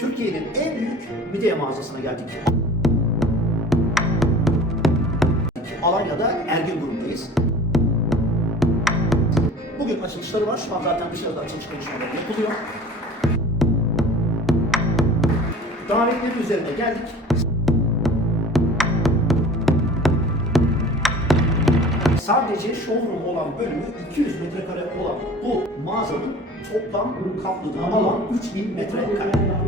Türkiye'nin en büyük midye mağazasına geldik. Alanya'da Ergin Grup'tayız. Bugün açılışları var. Şu an zaten dışarıda açılış konuşmaları yapılıyor. Davetlerin üzerine geldik. Sadece showroom olan bölümü 200 metrekare olan bu mağazanın toplam kapladığı alan 3000 metrekare.